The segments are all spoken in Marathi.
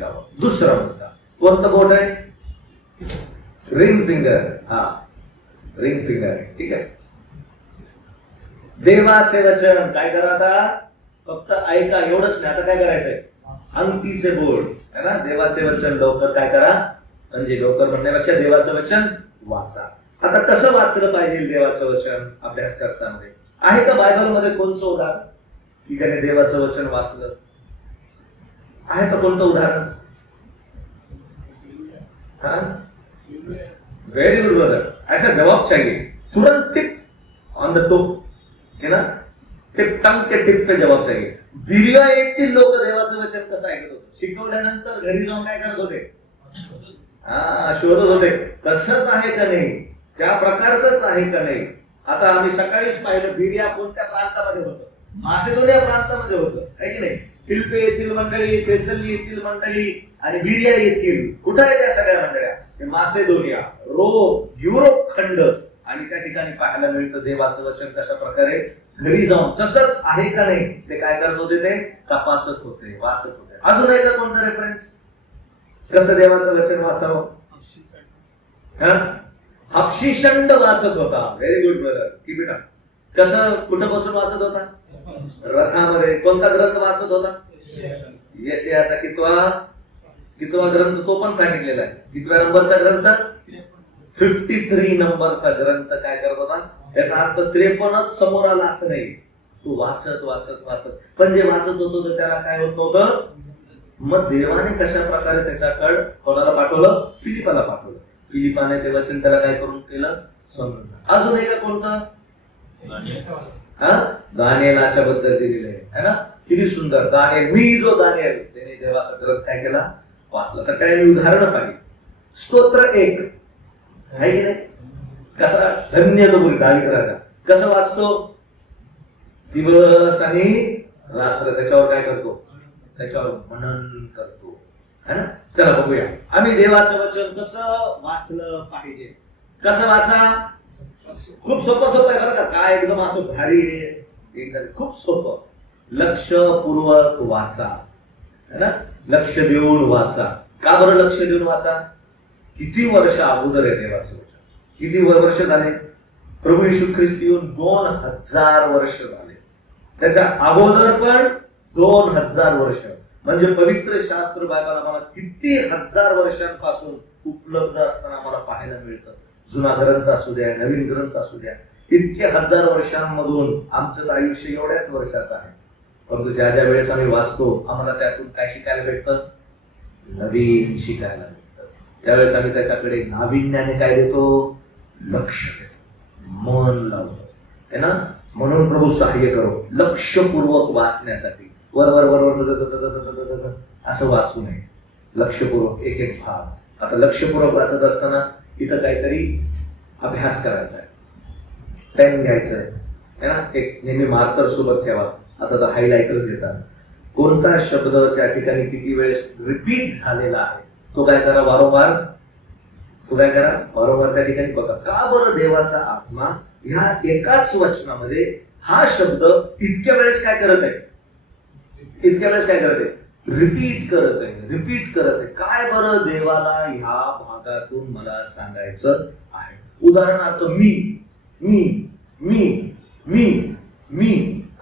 टेकावं. दुसरा मुद्दा कोणतं बोट आहे? Ring finger. हा, रिंग फिंगर. ठीक आहे. देवाचे वचन काय करा आता? फक्त ऐका, एवढंच नाही. आता काय करायचंय? अंगठीचे बोट है ना. देवाचे वचन लवकर काय करा, म्हणजे लवकर म्हणण्यापेक्षा देवाचं वचन वाचा. आता कसं वाचलं पाहिजे देवाचं वचन अभ्यास करताना? आहे का बायबलमध्ये कोणतं उदाहरण की त्याने देवाचं वचन वाचलं? आहे का कोणतं उदाहरण? Very good brother. ऐसा जवाब चाहिए, तुरंत टिप ऑन द टोप है ना, टिप टंग के टिप पे जवाब चाहिए. बिर्या येथील लोक देवाचं वचन कसं ऐकत होते? शिकवल्यानंतर घरी जाऊन काय करत होते? शोधत होते. तसंच आहे का नाही, त्या प्रकारच आहे का नाही. आता आम्ही सकाळीच पाहिलं बिर्या कोणत्या प्रांतामध्ये होतं? मासेदोनिया प्रांतामध्ये होतं, आहे की नाही. फिलिपे येथील मंडळी, थेसली येथील मंडळी आणि बिर्या येथील, कुठं आहे त्या सगळ्या मंडळ्या? मासेदोनिया, रोम, युरोप खंड. आणि त्या ठिकाणी पाहायला मिळतं देवाचं वचन कशा प्रकारे घरी जाऊन तसंच आहे का नाही ते काय करत होते? ते तपासत होते, वाचत होते. अजून आहे का कोणतं रेफरन्स कसं देवाचं वचन वाचावं? हबशीखंड वाचत होता. Very good brother, keep it up. कसं, कुठं बसून वाचत होता? रथामध्ये. कोणता ग्रंथ वाचत होता? यशायाचा कितवा ग्रंथ तो पण सांगितलेला आहे. कितव्या नंबरचा ग्रंथ? 53 नंबरचा ग्रंथ काय करत होता? त्याचा अर्थ 53च समोर आला असं नाही. तू वाचत वाचत वाचत, पण जे वाचत होतो तर त्याला काय होत नव्हतं. मग देवाने कशा प्रकारे त्याच्याकडे कोणाला पाठवलं? फिलिपाला पाठवलं. फिलिपाने ते वचन त्याला काय करून केलं? समजून. अजून एक कोणतं? दानिएलाच्या बद्दल दिलेलं आहे ना. किती सुंदर. दानिएल, मी जो दानिएल, त्याने देवाचा ग्रंथ काय केला? वाचला. सगळ्यांनी उदाहरणं पाहिली. स्तोत्र 1 आहे की नाही. कसा धन्य तो बोल दावीद राजा कसं वाचतो? दिवस आणि रात्र त्याच्यावर काय करतो? त्याच्यावर मनन करतो, है ना. चला बघूया आम्ही देवाचं वचन कसं वाचलं पाहिजे. कसं वाचा? खूप सोपं आहे बरं का. काय एकदम असं भारी आहे, खूप सोपं. लक्षपूर्वक वाचा, है ना. लक्ष देऊन वाचा. का बरं लक्ष देऊन वाचा? किती वर्ष अगोदर आहे देवाचं वचन? किती वर्ष झाले? प्रभू येशू ख्रिस्त येऊन 2000 वर्ष झाले. त्याच्या अगोदर पण 2000 वर्ष. म्हणजे पवित्र शास्त्र बायबल आम्हाला किती हजार वर्षांपासून उपलब्ध असताना आम्हाला पाहायला मिळतं. जुना ग्रंथ असू द्या, नवीन ग्रंथ असू द्या, इतके हजार वर्षांमधून आमचं आयुष्य एवढ्याच वर्षाचं आहे. परंतु ज्या ज्या वेळेस आम्ही वाचतो आम्हाला त्यातून काय शिकायला भेटतं? नवीन शिकायला भेटतं. त्यावेळेस आम्ही त्याच्याकडे नाविन्याने काय देतो? लक्ष देतो, मन लावतो, है ना. म्हणून प्रभू सहाय्य करो लक्षपूर्वक वाचण्यासाठी. वर असं वाचू नये. लक्षपूर्वक एक एक भाग. आता लक्षपूर्वक वाचत असताना इथं काहीतरी अभ्यास करायचा आहे. पेन घ्यायचं आहे ना. एक नेहमी मार्कर सोबत ठेवा. आता तर हायलायटर्स येतात. कोणता शब्द त्या ठिकाणी किती वेळेस रिपीट झालेला आहे तो काय करा? वारंवार त्या ठिकाणी बघा. का बरं देवाचा आत्मा ह्या एकाच वचनामध्ये हा शब्द इतक्या वेळेस काय करत आहे? रिपीट करत आहे. काय बरं देवाला ह्या भागातून मला सांगायचं आहे? उदाहरणार्थ मी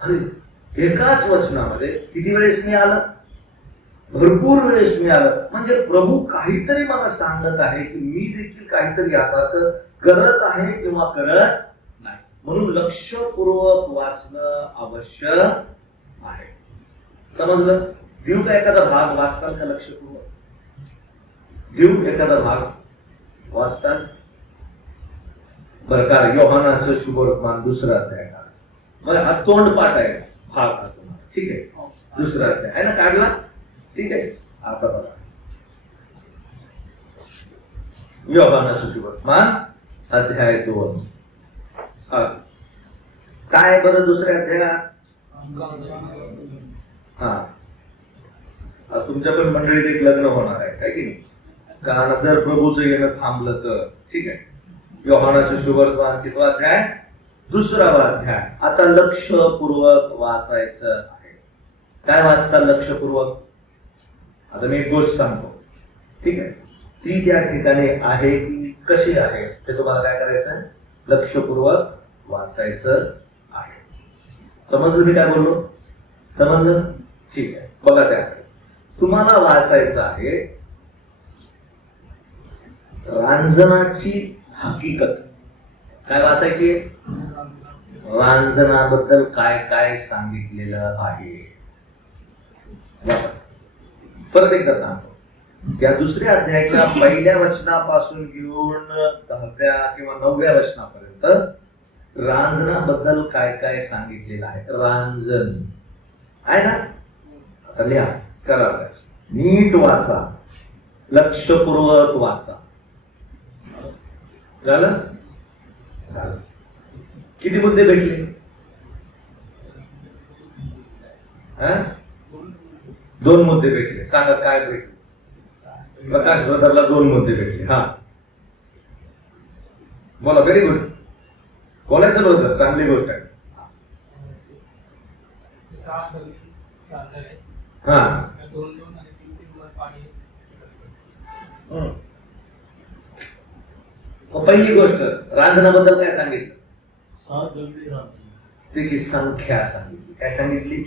अरे एकाच वचनामध्ये किती वेळेस मी आलं? भरपूर वेळेस मी आलं. म्हणजे प्रभू काहीतरी मला सांगत आहे की मी देखील काहीतरी यासारखं करत आहे किंवा करत नाही. म्हणून लक्षपूर्वक वाचणं आवश्यक आहे. समजलं? देऊ का एखादा भाग वाचताल का? लक्षपूर्वक देऊ एखादा भाग वाचताल बरं का? योहानाचं शुभवर्तमान 2रा अध्याय. मग हा तोंडपाठ आहे भाग. ठीक आहे. 2रा अध्याय आहे ना, काढला? ठीक आहे. आता बघा योहानाचं शुभवर्तमान अध्याय 2. काय बरं 2ऱ्या अध्यायात? तुमच्या पण मंडळीत एक लग्न होणार आहे की नाही? कारण जर प्रभूचं येणं थांबलं तर. ठीक आहे. योहानाचं शुभवर्तमान कितवा अध्याय? 2रा अध्याय. आता लक्षपूर्वक वाचायचं आहे. काय वाचता लक्षपूर्वक? आता मी एक गोष्ट सांगतो, ठीक आहे, ती त्या ठिकाणी आहे की कशी आहे ते तुम्हाला काय करायचं आहे, लक्षपूर्वक वाचायचं आहे. समजलं मी काय बोललो? समजलं? ठीक आहे. बघा त्या तुम्हाला वाचायचं आहे रांजणाची हकीकत. काय वाचायची? रांजणाबद्दल काय काय सांगितलेलं आहे. परत एकदा सांगतो, या दुसऱ्या अध्यायाच्या पहिल्या वचनापासून घेऊन 10व्या किंवा 9व्या वचनापर्यंत रांजणाबद्दल काय काय सांगितलेलं आहे. रांजण आहे ना? आता लिहा, करा, नीट वाचा, लक्षपूर्वक वाचा. झालं? किती मुद्दे भेटले? 2 मुद्दे भेटले. सांगा काय भेटले? प्रकाश ब्रदरला 2 मुद्दे भेटले. हा, बोला. Very good. बोलायचं ब्रदर, चांगली गोष्ट आहे. हा, पहिली गोष्ट रांजणाबद्दल काय सांगितलं? त्याची संख्या सांगितली. काय सांगितली?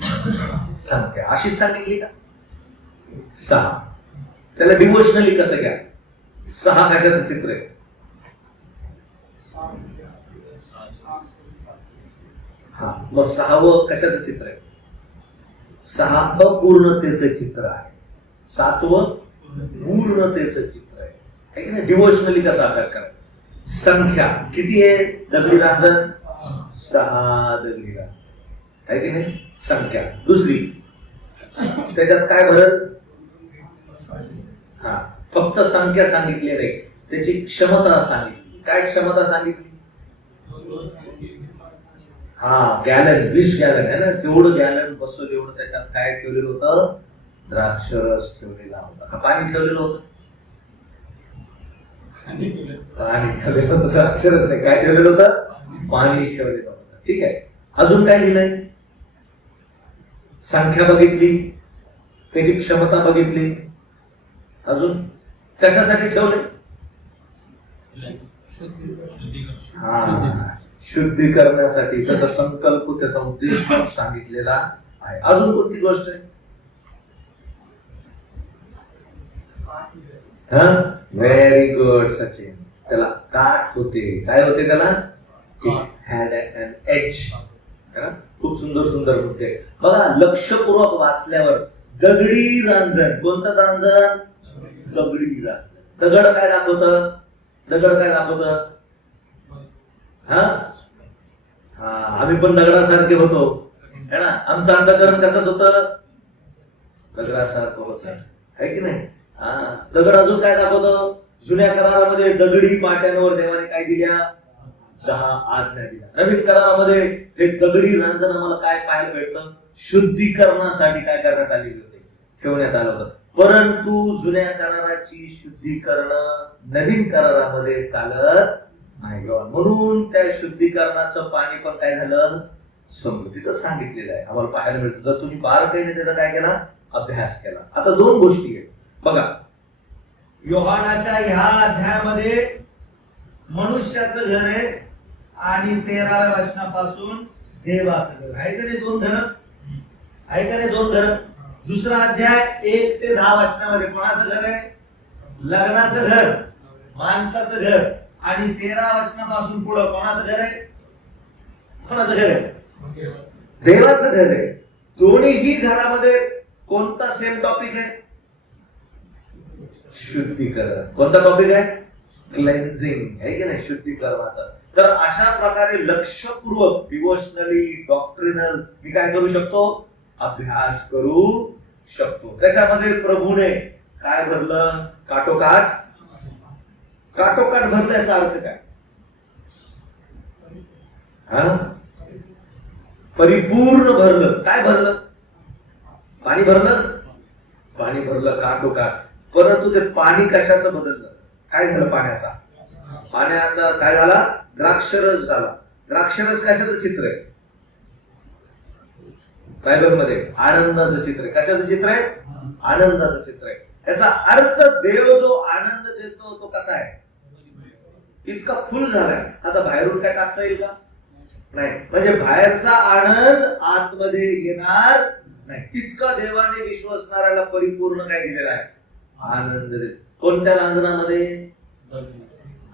संख्या. अशीच सांगितली का? 6. त्याला डिवोशनली कसं घ्या? 6 कशाचं चित्र आहे? हा, मग 6वं कशाचं चित्र आहे? 6 अपूर्णतेचं चित्र आहे, 7वं पूर्णतेचं चित्र आहे की नाही? डिवोशनली कसा अभ्यास करायचा? संख्या किती आहे? दगडी रांजण 6 दगडी रांजण आहे की नाही? संख्या. दुसरी, त्याच्यात काय भरत? हा, फक्त संख्या सांगितली नाही, त्याची क्षमता सांगितली. काय क्षमता सांगितली? हा, गॅलन, 20 गॅलन आहे ना, जेवढं गॅलन बसवलं एवढं त्याच्यात काय ठेवलेलं होतं? द्राक्षरस ठेवलेला होता. का पाणी ठेवलेलं होतं? पाणी ठेवलेलं होतं, द्राक्षरस नाही. काय ठेवलेलं होतं? पाणी ठेवलेलं होतं. ठीक आहे. अजून काय लिहिलंय? संख्या बघितली, त्याची क्षमता बघितली, अजून कशासाठी ठेवले? हा, शुद्धी करण्यासाठी. त्याचा संकल्प, त्याचा उद्देश सांगितलेला आहे. अजून कोणती गोष्ट आहे? Very good Sachin. त्याला काठ होते. काय होते त्याला? Had and edge. खूप सुंदर सुंदर मुद्दे. बघा, लक्षपूर्वक वाचल्यावर दगडी रांजण. कोणतं रांजण? दगडी रांजण. दगड काय दाखवतं? दगड काय दाखवतं? हा, आम्ही पण दगडासारखे होतो है ना. आमचं अंधकरण कसंच होतं? दगडासारखं होत आहे की नाही? हा, दगड अजून काय दाखवतो? जुन्या करारामध्ये दगडी पाट्यांवर देवाने काय दिल्या? 10 आज्ञा दिल्या. नवीन करारामध्ये हे दगडी रांजण आम्हाला काय पाहायला भेटतं? शुद्धीकरणासाठी काय करण्यात आलेली होते? ठेवण्यात आलं होतं. परंतु जुन्या कराराची शुद्धीकरण नवीन करारामध्ये चालत नाही. म्हणून त्या शुद्धीकरणाचं पाणी पण काय झालं? समृद्धीचं सांगितलेलं आहे, आम्हाला पाहायला मिळतं. जर तुम्ही बारकाईने त्याचा काय केला? अभ्यास केला. आता 2 गोष्टी आहेत बघा. योहानाच्या ह्या अध्यायामध्ये मनुष्याचं घर आहे आणि 13व्या वचनापासून देवाचं घर आहे का नाही? 2 घर आहे का नाही? 2 घर. दुसरा अध्याय 1 ते 10 वचनामध्ये कोणाचं घर आहे? लग्नाचं घर, माणसाचं घर. आणि 13 वचनापासून पुढे कोणाचं घर आहे? कोणाचं घर आहे? देवाचं घर आहे. दोन्हीही घरामध्ये कोणता सेम टॉपिक आहे? शुद्धीकरण. कोणता टॉपिक आहे? क्लेन्झिंग आहे की नाही? शुद्धीकरणाचा. तर अशा प्रकारे लक्षपूर्वक, डिवोशनली, डॉक्ट्रिनल मी काय करू शकतो? अभ्यास करू शकतो. त्याच्यामध्ये प्रभूने काय भरलं? काटोकाट. काटोकाट भरलं याचा अर्थ काय? परिपूर्ण भरलं. काय भरलं? पाणी भरलं. पाणी भरलं काटोकाट. परंतु ते पाणी कशाचं बदललं? काय झालं पाण्याचा? पाण्याचा काय झाला? द्राक्षरस झाला. द्राक्षरस कशाचं चित्र आहे? बायबल मध्ये आनंदाचं चित्र आहे. कशाचं चित्र आहे? आनंदाचं चित्र आहे. याचा अर्थ देव जो आनंद देतो तो कसा आहे, इतका फुल झालाय. आता बाहेरून काय टाकता येईल का, नाही. म्हणजे बाहेरचा आनंद आतमध्ये येणार नाही. इतका देवाने विश्वसणाऱ्याला परिपूर्ण काय दिलेला आहे, आनंद देत. कोणत्या रांजणामध्ये,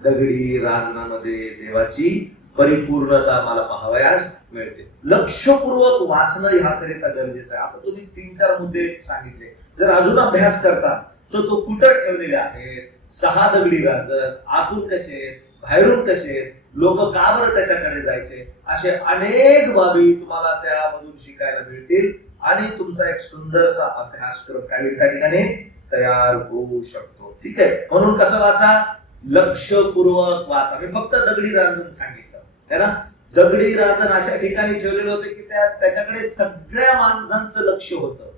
दगडी रांजणामध्ये देवाची परिपूर्णता मला पाहावयास मिळते. लक्षपूर्वक वाचणं ह्याकरिता गरजेचं आहे. आता तुम्ही 3-4 मुद्दे सांगितले. जर अजून अभ्यास करता तर तो कुठं ठेवलेले आहे, 6 दगडी रांजण, आतून कसे, बाहेरून कसे, लोक का बरं त्याच्याकडे जायचे, असे अनेक बाबी तुम्हाला त्यामधून शिकायला मिळतील आणि तुमचा एक सुंदरसा अभ्यासक्रम काय होईल त्या ठिकाणी तयार होऊ शकतो. ठीक आहे. म्हणून कसं वाचा, लक्षपूर्वक वाचा. मी फक्त दगडी रांजण सांगितलं है ना. दगडी रांजण अशा ठिकाणी ठेवलेले होते की त्याच्याकडे सगळ्या माणसांचं लक्ष होतं,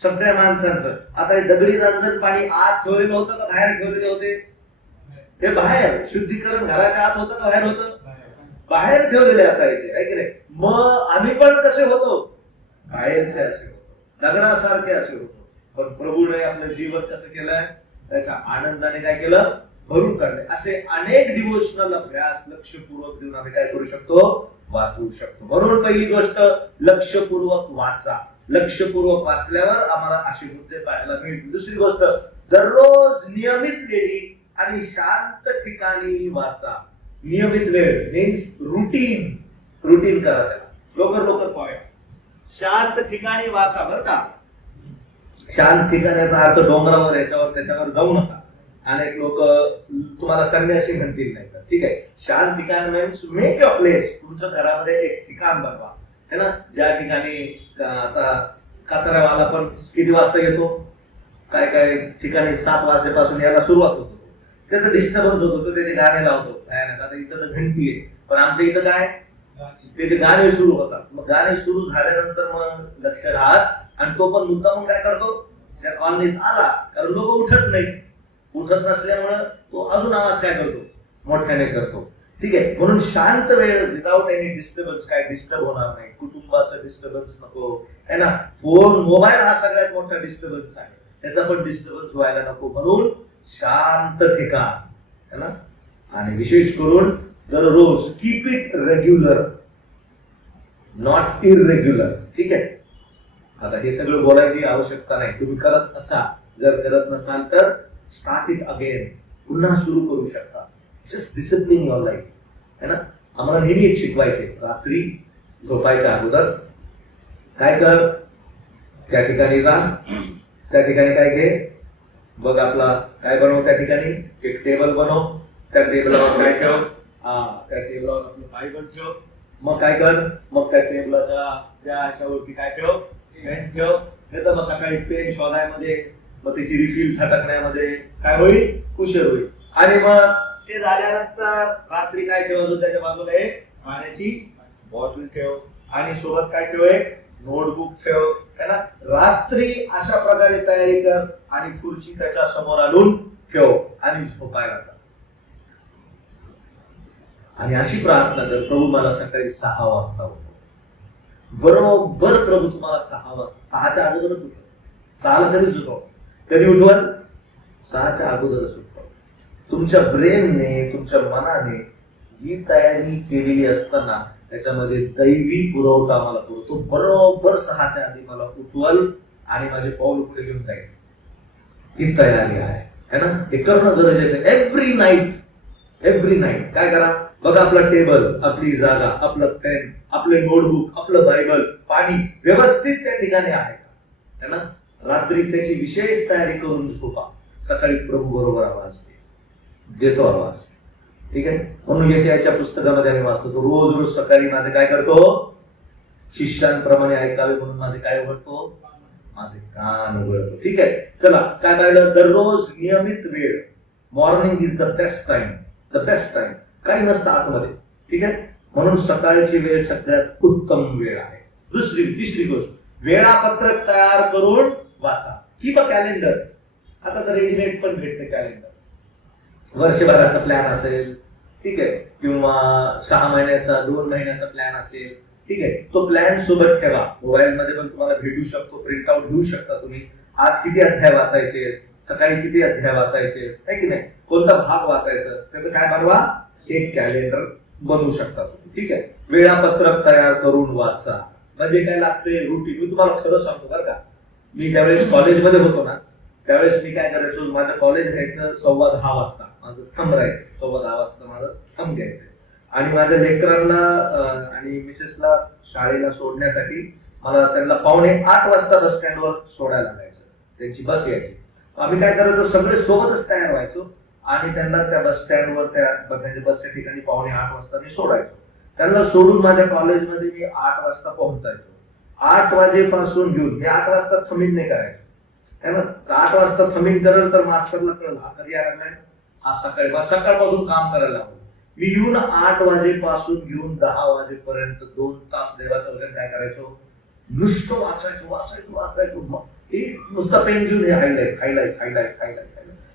सगळ्या माणसांचं. आता हे दगडी रांजण पाणी आत ठेवलेलं होतं का बाहेर ठेवलेले होते, हे बाहेर. शुद्धीकरण घराच्या आत होतं का बाहेर होतं, बाहेर ठेवलेले असायचे आहे की नाही. मग आम्ही पण कसे होतो, बाहेरचे असे होतो, दगडासारखे असे होतो. पण प्रभूने आपलं जीवन कसं केलंय, त्याच्या आनंदाने काय केलं, भरून काढले. असे अनेक डिव्होशनल अभ्यास लक्षपूर्वक देऊन आम्ही काय करू शकतो, वाचू शकतो. म्हणून पहिली गोष्ट लक्षपूर्वक वाचा. लक्षपूर्वक वाचल्यावर आम्हाला असे मुद्दे पाहायला मिळतील. दुसरी गोष्ट, दररोज नियमित वेळी आणि शांत ठिकाणी वाचा. नियमित वेळ मीन्स रुटीन, रुटीन करा त्याला. लवकर पॉइंट. शांत ठिकाणी वाचा बरं का. शांत ठिकाणाचा अर्थ डोंगरावर याच्यावर त्याच्यावर जाऊ नका. अनेक लोक तुम्हाला संन्यासी म्हणतील नाही तर, ठीक आहे. शांत ठिकाण मीन्स मेक युअर प्लेस. तुमच्या घरामध्ये एक ठिकाण बनवा है ना, ज्या ठिकाणी आता कचरावाला पण किती वाजता येतो, काय काय ठिकाणी 7 वाजल्यापासून यायला सुरुवात होतो, त्याचं डिस्टर्बन्स होत होतं, त्याचे गाणे लावतो. आता इथं तर घंटी आहे, पण आमच्या इथं काय, त्याचे गाणे सुरू होतात. मग गाणे सुरू झाल्यानंतर मग लक्ष राहत आणि तो पण मुद्दा मग काय करतो, त्या कॉलनीत आला कारण लोक उठत नाही. उठत नसल्यामुळं तो अजून आवाज काय करतो, मोठ्याने करतो. ठीक आहे. म्हणून शांत वेळ विदाउट एनी डिस्टर्बन्स, काय डिस्टर्ब होणार नाही, कुटुंबाचं डिस्टर्बन्स नको है ना. फोन मोबाईल हा सगळ्यात मोठा डिस्टर्बन्स आहे, त्याचा पण डिस्टर्बन्स व्हायला नको. म्हणून शांत ठिकाण है ना. आणि विशेष करून दररोज keep it regular, not irregular. ठीक आहे. आता हे सगळं बोलायची आवश्यकता नाही. तुम्ही करत असाल, जर करत नसाल तर स्टार्ट इट अगेन, पुन्हा सुरू करू शकता. जस्ट डिसिप्लिन युअर लाईफ है ना. आम्हाला नेहमी एक शिकवायचे, रात्री झोपायच्या अगोदर काय कर, त्या ठिकाणी जा, त्या ठिकाणी काय घे, बघ आपला काय बनव, त्या ठिकाणी एक टेबल बनव, त्या टेबलावर काय ठेव, त्या टेबलावर आपलं बायबल ठेव. मग काय कर, मग त्या टेबलाच्या त्या ह्याच्यावरती काय ठेव, पेन ठेव. नाही तर मग सकाळी पेन शोधायमध्ये, मग त्याची रिफिल झटकण्यामध्ये काय होईल, उशीर होईल. आणि मग ते झाल्यानंतर रात्री काय ठेव, अजून त्याच्या बाजूला एक पाण्याची बॉटल ठेव आणि सोबत काय ठेव, एक नोटबुक ठेव है ना. रात्री अशा प्रकारे तयारी कर आणि खुर्ची त्याच्या समोर आणून ठेव आणि झोपायला जा. आणि अशी प्रार्थना कर, प्रभू मला सकाळी 6 वाजता उठव. बरोबर प्रभू तुम्हाला 6 वाजता, 6च्या अगोदरच उठव. 6ला कधीच उठव, कधी उठवाल, 6च्या अगोदरच उठव. तुमच्या ब्रेनने, तुमच्या मनाने ही तयारी केलेली असताना त्याच्यामध्ये दैवी पुरवठा मला पुरवतो. बरोबर 6च्या आधी मला उठवल आणि माझे पाऊल पुढे घेऊन जाईल. ही तयारी आहे है ना. हे करणं गरजेचं आहे. एव्हरी नाईट काय करा, बघा आपलं टेबल, आपली जागा, आपलं पेन, आपले नोटबुक, आपलं बायबल, पाणी व्यवस्थित त्या ठिकाणी आहे का है ना. रात्री त्याची विशेष तयारी करून झोपा. सकाळी प्रभू बरोबर आवाज देतो आवाज. ठीक आहे. म्हणून यशायाच्या पुस्तकामध्ये आम्ही वाचतो, तो रोज सकाळी माझे काय करतो, शिष्यांप्रमाणे ऐकावे म्हणून माझे काय उघडतो, माझे कान उघडतो. ठीक आहे. चला काय पाहिलं, दररोज नियमित वेळ. Morning is the best time, the best time. काही नसतं आतमध्ये. ठीक आहे. म्हणून सकाळची वेळ सगळ्यात उत्तम वेळ आहे. तिसरी गोष्ट, वेळापत्रक तयार करून वाचा. Keep a calendar. आता तर रेडीमेड पण भेटते कॅलेंडर. वर्षभराचा प्लॅन असेल, ठीक आहे, किंवा 6 महिन्याचा, 2 महिन्याचा प्लॅन असेल, ठीक आहे, तो प्लॅन सोबत ठेवा. मोबाईल मध्ये पण तुम्हाला भेटू शकतो, प्रिंट आउट घेऊ शकता तुम्ही. आज किती अध्याय वाचायचे, सकाळी किती अध्याय वाचायचे, आहे की नाही, कोणता भाग वाचायचं, त्याचं काय बनवा, एक कॅलेंडर बनवू शकता तुम्ही. ठीक आहे, वेळापत्रक तयार करून वाचा. म्हणजे काय लागते, रुटीन. मी तुम्हाला खरं सांगतो बरं का, मी ज्यावेळेस कॉलेजमध्ये होतो ना, त्यावेळेस मी काय करायचो, माझं कॉलेज घ्यायचं 10:15 वाजता, माझं थंब राहायचं 10:15 वाजता, माझं थंब घ्यायचं. आणि माझ्या लेकरांना आणि मिसेसला शाळेला सोडण्यासाठी मला त्यांना 7:45 वाजता बस स्टँडवर सोडायला लागायचं, त्यांची बस यायची. आम्ही काय करायचो, सगळे सोबतच तयार व्हायचो आणि त्यांना त्या बस स्टँडवर त्यांच्या बसच्या ठिकाणी 7:45 वाजता मी सोडायचो. त्यांना सोडून माझ्या कॉलेजमध्ये मी 8 वाजता पोहोचायचो. 8 वाजेपासून घेऊन मी 8 वाजता थमिंग नाही करायचो, है ना. 8 वाजता थमिंग करेल तर मास्तरला कळलं हा कधी आला नाही, आज सकाळपासून काम करायला हवं. मी येऊन 8 वाजेपासून घेऊन 10 वाजेपर्यंत 2 तास देवाचं वचन काय करायचो, नुसतं वाचायचो. नुसतं पेन घेऊन हे हायलाइट.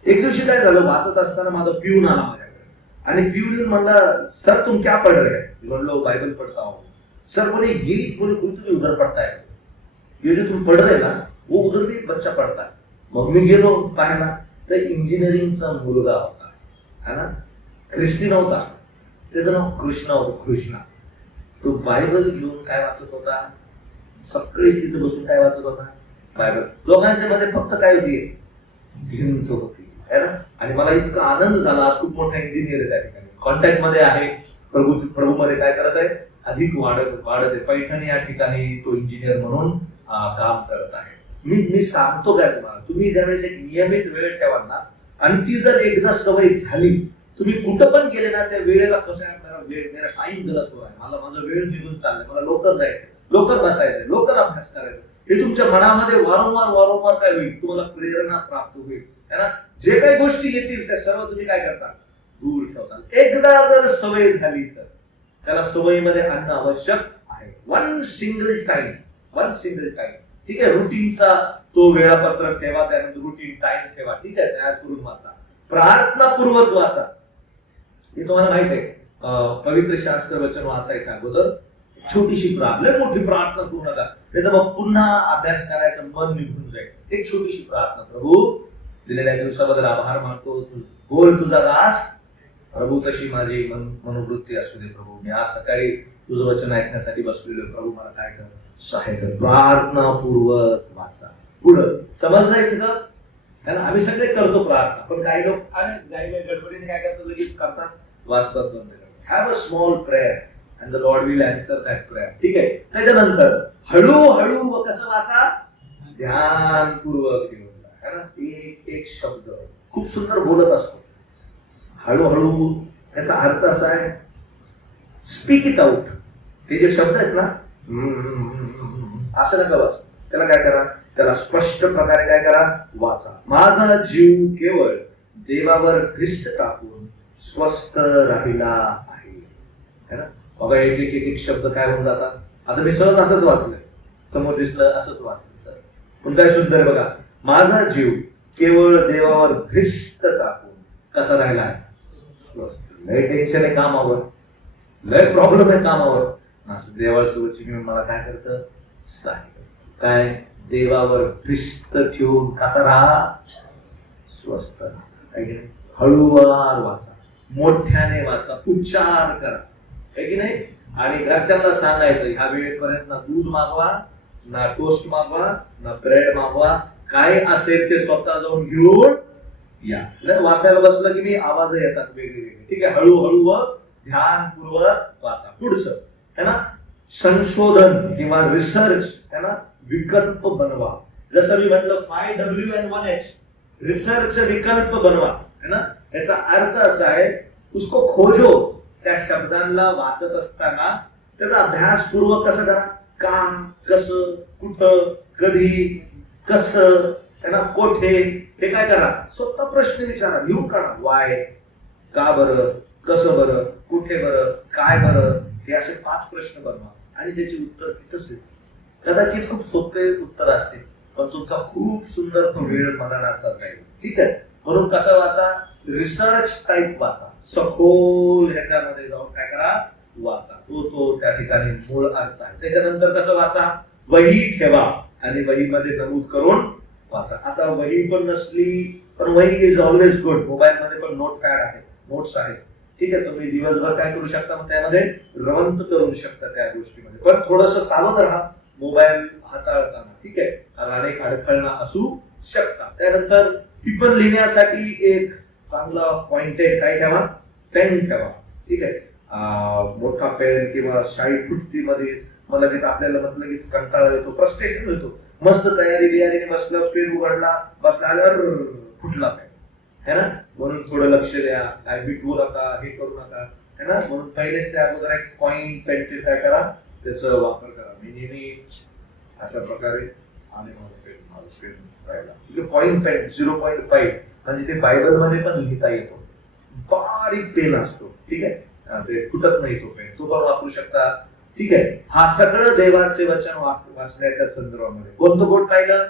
एक दिवशी काय झालं, वाचत असताना माझा पिऊन आला माझ्याकडे आणि पिऊन येऊन म्हणला, सर तुम क्या पढ़ रहे हैं? म्हणलो बाइबल पढ़ता हूँ. सर बोले ये बोले कोई तुम्हें उधर पढ़ता है, ये जो तुम पढ़ रहे ना वो उधर भी बच्चा पढ़ता है. मग मी गेलो पाहायला, तर इंजिनिअरिंगचा मुलगा होता, है ना, ख्रिस्ती नव्हता, त्याचं नाव कृष्णा होतं, कृष्णा. तो बायबल घेऊन काय वाचत होता, सगळेच तिथे बसून काय वाचत होता, बायबल. दोघांच्या मध्ये फक्त काय होती, भिंत होती, है ना. आणि मला इतका आनंद झाला, आज खूप मोठा इंजिनियर आहे त्या ठिकाणी, कॉन्टॅक्ट मध्ये आहे, प्रभू मध्ये काय करत आहे, अधिक वाढत आहे. पैठणी या ठिकाणी तो इंजिनियर म्हणून काम करत आहे. मी सांगतो काय तुम्हाला, तुम्ही ज्यावेळेस एक नियमित वेळ ठेवाल ना, आणि ती जर एकदा सवय झाली, तुम्ही कुठं पण गेले ना, त्या वेळेला कसं आहे, मेरा टाइम गलत हो आहे, मला वेळ निघून चाललाय, मला लवकर जायचंय, लवकर बसायचंय, लवकर अभ्यास करायचा, हे तुमच्या मनामध्ये वारंवार काय होईल, तुम्हाला प्रेरणा प्राप्त होईल, है ना. जे काही गोष्टी येतील त्या सर्व तुम्ही काय करता, दूर ठेवता. एकदा जर सवय झाली तर त्याला सवयीमध्ये आणणं आवश्यक आहे. One single time. ठीक आहे, रुटीनचा तो वेळापत्रक ठेवा, त्यानंतर रुटीन टाइम ठेवा, ठीक आहे, तयार करून वाचा, प्रार्थनापूर्वक वाचा. हे तुम्हाला माहित आहे, पवित्र शास्त्र वचन वाचायच्या अगोदर छोटीशी प्रार्थना, मोठी प्रार्थना करू नका, नाही तर मग पुन्हा अभ्यास करायचं मन निघून जाईल. एक छोटीशी प्रार्थना, प्रभू दिलेल्या दिवसाबद्दल आभार मानतो, बोल तुझा दास, प्रभू तशी माझी मनोवृत्ती असू दे. प्रभू मी आज सकाळी तुझं वचन ऐकण्यासाठी बसलेलो, प्रभू मला काय कर, सहाय्य कर. प्रार्थनापूर्वक वाचा. पुढं समजलंय तिथं, आम्ही सगळे करतो प्रार्थना, पण काही लोक आणि गडबडीने काय करतात, लगेच करतात, वाचतात बंद करतात. Have a small prayer and the Lord will answer that prayer. ठीक आहे, त्याच्यानंतर हळूहळू कसं वाचा, ध्यानपूर्वक घेऊन जा, है ना. एक शब्द खूप सुंदर बोलत असतो, हळूहळू. त्याचा अर्थ असा आहे, स्पीक इट आउट. ते जे शब्द आहेत ना, असं नका वाचू, त्याला काय करा, त्याला स्पष्ट प्रकारे काय करा, वाचा. माझा जीव केवळ देवावर ख्रिस्त टाकून स्वस्थ राहिला आहे, है ना. बघा एक शब्द काय होऊन जातात. आता मी सहज असंच वाचलंय, समोर दिसलं असंच वाचलं सर, पण काय शुद्ध आहे बघा. माझा जीव केवळ देवावर ख्रिस्त टाकून कसा राहिला आहे, स्वस्थ. लय टेन्शन आहे कामावर, लय प्रॉब्लेम आहे कामावर, असं देवासोबतची मी मला काय करतं, काय देवावर ख्रिस्त ठेवून कसा राहा, स्वस्त राहा. हळूवार वाचा, मोठ्याने वाचा, उच्चार करा, है की नाही. आणि घरच्यांना सांगायचं, ह्या वेळेपर्यंत ना दूध मागवा, ना टोस्ट मागवा, ना ब्रेड मागवा, काय असेल ते स्वतः जाऊन घेऊन या. वाचायला बसलं की मी आवाज येतात वेगवेगळे. ठीक आहे, हळूहळू व ध्यानपूर्वक वाचा. पुढचं है ना, संशोधन किंवा रिसर्च, है ना, विकल्प बनवा. जसं मी म्हटलं 5W and 1H, रिसर्च विकल्प बनवा, है ना. याचा अर्थ असा आहे, उसको खोजो. त्या शब्दांना वाचत असताना त्याचा अभ्यासपूर्वक कसं करा, का, कसं, कुठं, कधी, कसं, है ना, कोठे, हे काय करा, स्वतः प्रश्न विचारा, लिहून काढा. वाय, का बरं, कसं बरं, कुठे बरं, काय बरं, हे असे 5 प्रश्न बनवा आणि त्याची उत्तर तिथंच येईल. कदाचित खूप सोपे उत्तर असतील, पण तुमचा खूप सुंदर तो वेळ मनाचा जाईल. ठीक आहे, म्हणून कसं वाचा, रिसर्च टाईप वाचा, सखोल ह्याच्यामध्ये जाऊन काय करा, वाचा. तो त्या ठिकाणी मूळ अर्थ आहे. त्याच्यानंतर कसं वाचा, वही ठेवा आणि वहीमध्ये नमूद करून वाचा. आता वही पण नसली पण वही इज ऑलवेज गुड. मोबाईल मध्ये पण नोट पॅड आहेत, नोट्स आहेत, ठीक आहे. तुम्ही दिवसभर काय करू शकता, मग त्यामध्ये रवंत करू शकता त्या गोष्टीमध्ये. पण थोडस सावध राहा मोबाईल हाताळताना, ठीक आहे, कारण अनेक अडखळणा असू शकतात. त्यानंतर टिपण लिहिण्यासाठी एक चांगला पॉइंटेड काय ठेवा, पेन ठेवा, ठीक आहे. मोठा पेन किंवा शाई फुटती मध्ये मग लगेच आपल्याला मग लगेच कंटाळा येतो, फ्रस्ट्रेशन होतो. मस्त तयारी बियारीने बसलं, पेन उघडला, बसला आल्यावर फुटला पेन, है ना. म्हणून थोडं लक्ष द्या, काय बिटवू नका, हे करू नका, है ना. म्हणून पहिलेच त्या अगोदर एक पॉइंट पेन काय करा, त्याचा वापर करा. मी नेहमी अशा प्रकारे आणि पॉइंट पेन 0.5 म्हणजे ते बायबल मध्ये पण लिहिता येतो, बारीक पेन असतो, ठीक आहे. ते फुटत नाही तो पेन, तो पण वापरू शकता, ठीक आहे. हा सगळं देवाचे वचन वाचण्याच्या संदर्भामध्ये. कोणतं बोट पाहिलं,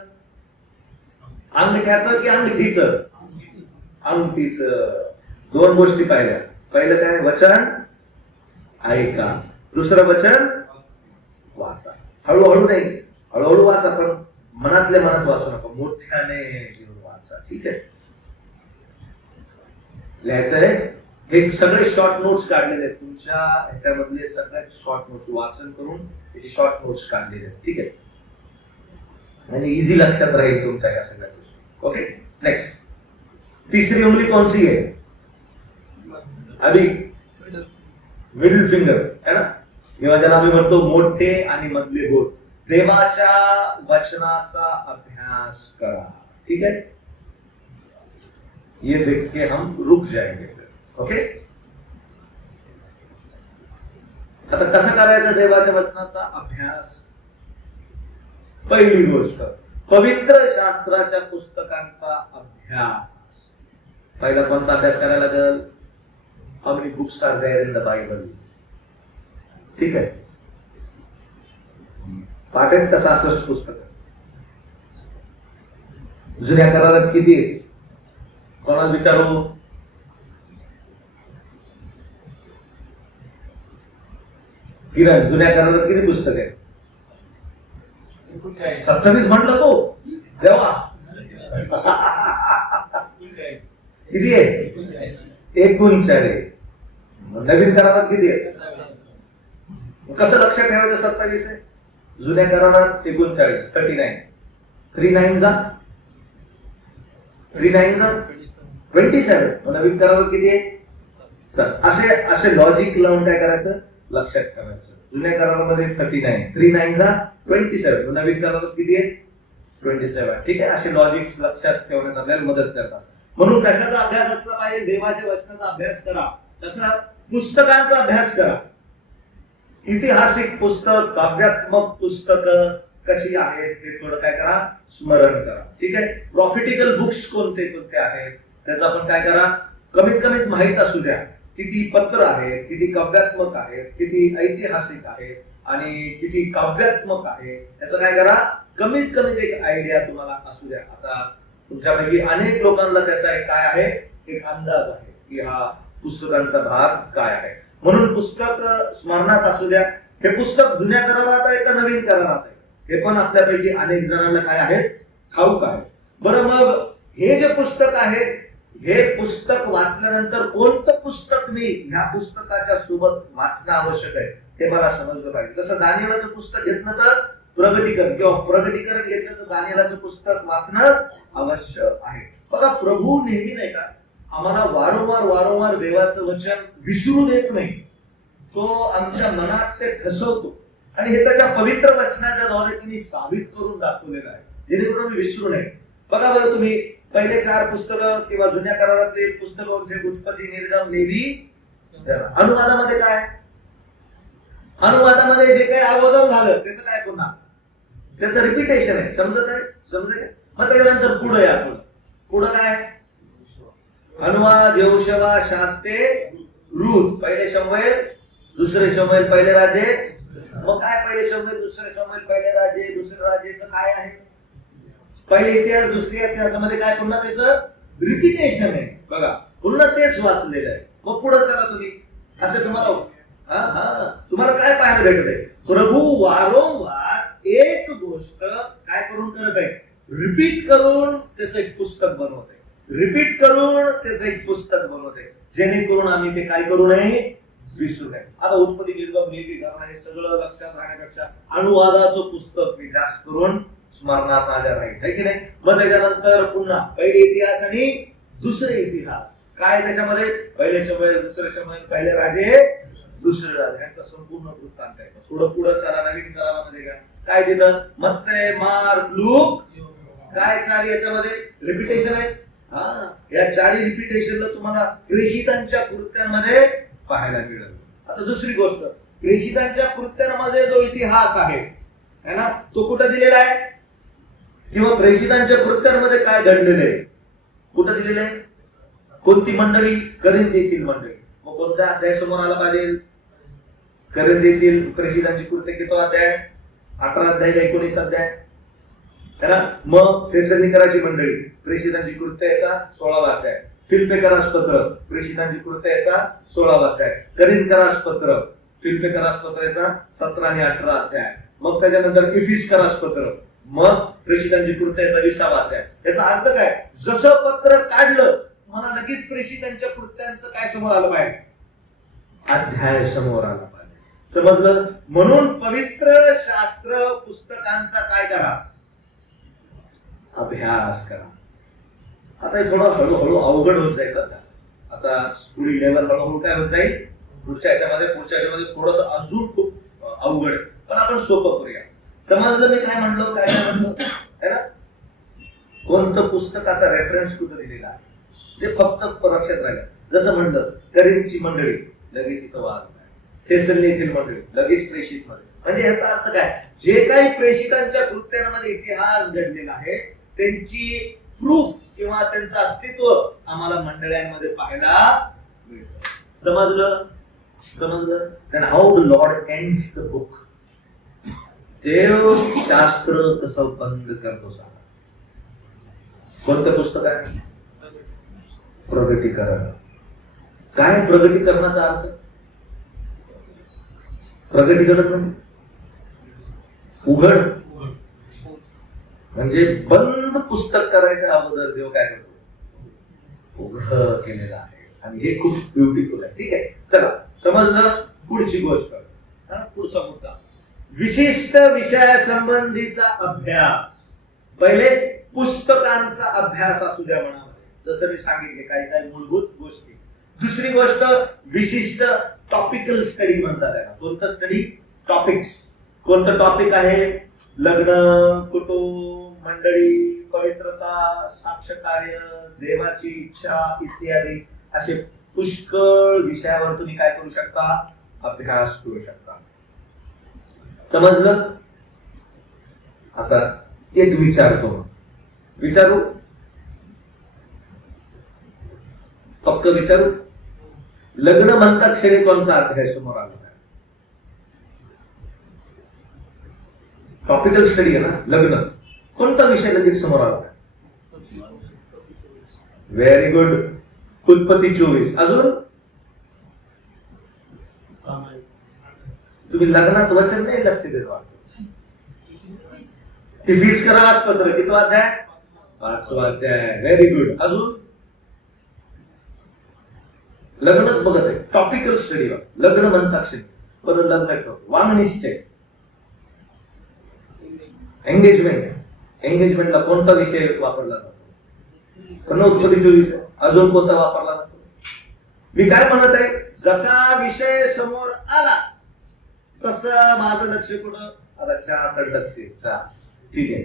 अंगठ्याचं की अंगठीचं, अंगठीचं. दोन गोष्टी पाहिल्या. पहिलं काय, वचन ऐका, दुसरं वचन वाचा. हळूहळू नाही, हळूहळू वाचा, पण मनातल्या मनात वाचू नका, मोठ्याने घेऊन वाचा, ठीक आहे. लिहायचंय. हे सगळे शॉर्ट नोट्स काढलेले आहेत तुमच्या ह्याच्यामधले, सगळ्यात शॉर्ट नोट्स वाचन करून त्याची शॉर्ट नोट्स काढलेले आहेत, ठीक आहे. आणि इझी लक्षात राहील तुमच्या या सगळ्या गोष्टी. Okay, next. तीसरी उंगली कौन सी है, अभी मिडल फिंगर, है ना. किंवा ज्याला आम्ही म्हणतो मोठे आणि मधले बोट. देवाच्या वचनाचा अभ्यास करा, ठीक है. ये देख के हम रुक जाएंगे. ओके, आता कसं करायचं देवाच्या वचनाचा अभ्यास. पहिली गोष्ट, पवित्र शास्त्राच्या पुस्तकांचा अभ्यास. पहिला कोणता अभ्यास करायला लागेल, how many books are there in the Bible, ठीक आहे. पाठ 66 पुस्तक. जुन्या करारात किती आहेत, कोणाला विचारू. किरण, जुन्या करारात किती पुस्तक आहे, 27 म्हटलं तो देवा. किती आहे, 39. नवीन करारात किती आहे, कसं लक्षात ठेवायचं. 27 आहे, जुन्या करारात 39, 39. 3 जा 27. नवीन करारात किती आहे, असे असे लॉजिक लावून काय करायचं, लक्षात ठेवायचं. जुन्या करारामध्ये 39, 3 जा 27. नवीन करारात किती आहे, 27, ठीक आहे. असे लॉजिक्स लक्षात ठेवण्यात आपल्याला मदत करतात. म्हणून कशाचा अभ्यास असला पाहिजे, देवाच्या वचनाचा अभ्यास करा. कसा, पुस्तकांचा अभ्यास करा. ऐतिहासिक पुस्तक, काव्यात्मक पुस्तक कशी आहेत हे थोडं काय करा, स्मरण करा, ठीक आहे. प्रॉफिटिकल बुक्स कोणते कोणते आहेत त्याचा आपण काय करा, कमीत कमीत माहित असू द्या. किती पत्र आहेत, किती काव्यात्मक आहेत, किती ऐतिहासिक आहेत आणि किती काव्यात्मक आहे, याचं काय करा, कमीत कमीत एक आयडिया तुम्हाला असू द्या. आता तुमच्यापैकी अनेक लोकांना त्याचा एक काय आहे, एक अंदाज आहे की हा पुस्तकांचा भाग काय आहे. म्हणून पुस्तक स्मरणात असू द्या. हे पुस्तक जुन्या करारात आहे का नवीन करारात आहे, हे पण आपल्यापैकी अनेक जणांना काय आहे, ठाऊक आहे. बरं, मग हे जे पुस्तक आहे, हे पुस्तक वाचल्यानंतर कोणतं पुस्तक मी ह्या पुस्तकाच्या सोबत वाचणं आवश्यक आहे हे मला समजलं पाहिजे. जसं दानिएलाचं पुस्तक घेतलं तर प्रगटीकरण, किंवा प्रगटीकरण घेतलं तर दानिएलाचं पुस्तक वाचणं आवश्यक आहे. बघा, प्रभू नेहमी नाही का आम्हाला वारंवार देवाचं वचन विसरू देत नाही. तो आमच्या मनात ते ठसवतो आणि हे त्याच्या पवित्र वचनाच्या द्वारे त्यांनी साबित करून दाखवलेलं आहे, जेणेकरून आम्ही विसरू नये. बघा बरं, तुम्ही पहिले 4 पुस्तकं किंवा जुन्या करारातले पुस्तकं जे उत्पत्ती, निर्गम, लेवी, अनुवादामध्ये काय, अनुवादामध्ये जे काही अगोदर झालं त्याचं काय, पुन्हा त्याचं रिपिटेशन आहे. समजत आहे, समजेल. मग त्याच्यानंतर पुढे या, पुढं काय, अनुवाद, यहोशुआ, शास्त्रे, रूथ. पहिले शमूएल, दुसरे शमूएल, पहिले राजे. मग काय, पहिले शमूएल, दुसरे शमूएल, पहिले राजे, दुसरे राजेचं काय आहे, पहिले इतिहास, दुसऱ्या इतिहासामध्ये काय, पुन्हा त्याचं रिपिटेशन आहे. बघा, पुन्हा तेच वाचलेलं आहे. मग पुढे चला तुम्ही, असं तुम्हाला तुम्हाला काय पाहायला भेटत आहे, प्रभू वारंवार एक गोष्ट काय करून करत आहे, रिपीट करून त्याचं एक पुस्तक बनवते, रिपीट करून त्याचं एक पुस्तक बनवते, जेणेकरून आम्ही ते काय करू नये, विसरू नये. आता उत्पत्ती, निर्गम, निर्गमन हे सगळं लक्षात राहण्यापेक्षा अनुवादाचं पुस्तक मी जास्त करून स्मरणात आल्या राहील, है की नाही. मग त्याच्यानंतर पुन्हा पहिले इतिहास आणि दुसरे इतिहास. काय त्याच्यामध्ये, पहिले शमूएल, दुसरे शमूएल, पहिले राजे, दुसरे राजे, यांचा संपूर्ण वृत्तांत आहे. थोडं पुढे चला, नवीन करारामध्ये घ्या, काय तिथं मत्ते, मार्क, लूक, काय चार याच्यामध्ये रिपिटेशन आहे. या चारही रिपिटेशनला तुम्हाला प्रेषितांच्या कृत्यांमध्ये पाहायला मिळेल. आता दुसरी गोष्ट, प्रेषितांच्या कृत्यांमध्ये जो इतिहास आहे ना, तो कुठं दिलेला आहे, किंवा प्रेषितांच्या कृत्यांमध्ये काय घडलेलं आहे, कुठं दिलेलं आहे, कोणती मंडळी, करिंथीतील मंडळी. मग कोणता अध्याय समोर आला पाहिजे, करिंथीतील प्रेषितांची कृत्य कितवा अध्याय, 18 अध्याय, 19 अध्याय है ना. मग थेसलोनिकराची मंडळी, प्रेषितांची कृत्य याचा 16वा अध्याय. फिलिप्पीकरास पत्र, प्रेषितांची कृत्य याचा 16वा अध्याय. करिंथकरास पत्र, फिलिप्पीकरास पत्र याचा 17 आणि 18 अध्याय. मग त्याच्यानंतर इफिसकरास पत्र, मग प्रेषितांची कृत्य याचा 20वा अध्याय. याचा अर्थ काय, जसं पत्र काढलं मला लगेच प्रेषितांच्या कृत्यांचं काय समोर आलं पाहिजे, अध्याय समोर आला पाहिजे. समजलं. म्हणून पवित्र शास्त्र पुस्तकांचा काय करा, अभ्यास करा. आता हे थोडं हळूहळू अवघड होत जाईल का. आता पुढील लेवल हळूहळू काय होत जाईल, पुढच्या याच्यामध्ये थोडस अजून खूप अवघड आहे, पण आपण सोपं करूया. समजलं मी काय म्हणलो, काय म्हणलो है ना. कोणतं पुस्तकाचा रेफरन्स कुठं दिलेला आहे ते फक्त लक्षात राहिलं. जसं म्हणलं करिंथची मंडळी, लगेच इथं वाद, थेसलोनिकतील मंडळी, लगेच प्रेषित मध्ये. म्हणजे याचा अर्थ काय, जे काही प्रेषितांच्या कृत्यांमध्ये इतिहास घडलेला आहे त्यांची प्रूफ किंवा त्यांचं अस्तित्व आम्हाला मंडळांमध्ये पाहायला मिळतं. समजलं. Then how the Lord ends the book. देव शास्त्र कसं बंद करतो सांगा. कोणतं पुस्तक आहे, प्रगटीकरण. काय प्रगटीकरणाचा अर्थ, प्रगटीकरण उघड, म्हणजे बंद पुस्तक करायच्या अगोदर देव काय करतो, उघड केलेलं आहे. आणि हे खूप ब्युटिफुल आहे. ठीक आहे, चला समजलं. पुढची गोष्ट, पुढचा मुद्दा, विशिष्ट विषयासंबंधीचा अभ्यास. पहिले पुस्तकांचा अभ्यास असू द्या मनामध्ये, जसं मी सांगितले काही काही मूलभूत गोष्टी. दुसरी गोष्ट, विशिष्ट टॉपिकल स्टडी म्हणतात त्याला. कोणतं स्टडी, टॉपिक्स. कोणतं टॉपिक आहे, लग्न, कुटुंब, मंडळी, पवित्रता, साक्ष्यकार्य, देवाची इच्छा इत्यादी. असे पुष्कळ विषयावर तुम्ही काय करू शकता, अभ्यास करू शकता. समजलं. आता एक विचारू, फक्त विचारू. लग्न म्हणता क्षणी कोणता अध्याय समोर आला, टॉपिकल स्टडी आहे ना, लग्न, कोणता विषय लगेच समोर आला, व्हेरी गुड, उत्पत्ती 24. अजून तुम्ही लग्नात वचन नाही लक्ष देत वाटत. इफिसकरास पत्र कितवा अध्याय, 5वा अध्याय, व्हेरी गुड. अजून लग्नच बघत आहे, टॉपिकल स्टडी. लग्न म्हणता क्षणी, पण लग्न वांगनिश्चय, एंगेजमेंटला कोणता विषय वापरला जातो, उत्पत्ती 24. अजून कोणता वापरला जातो. मी काय म्हणत आहे, जसा विषय समोर आला तसं माझं लक्ष कुठं, आता चहाकडे लक्ष. ठीक आहे.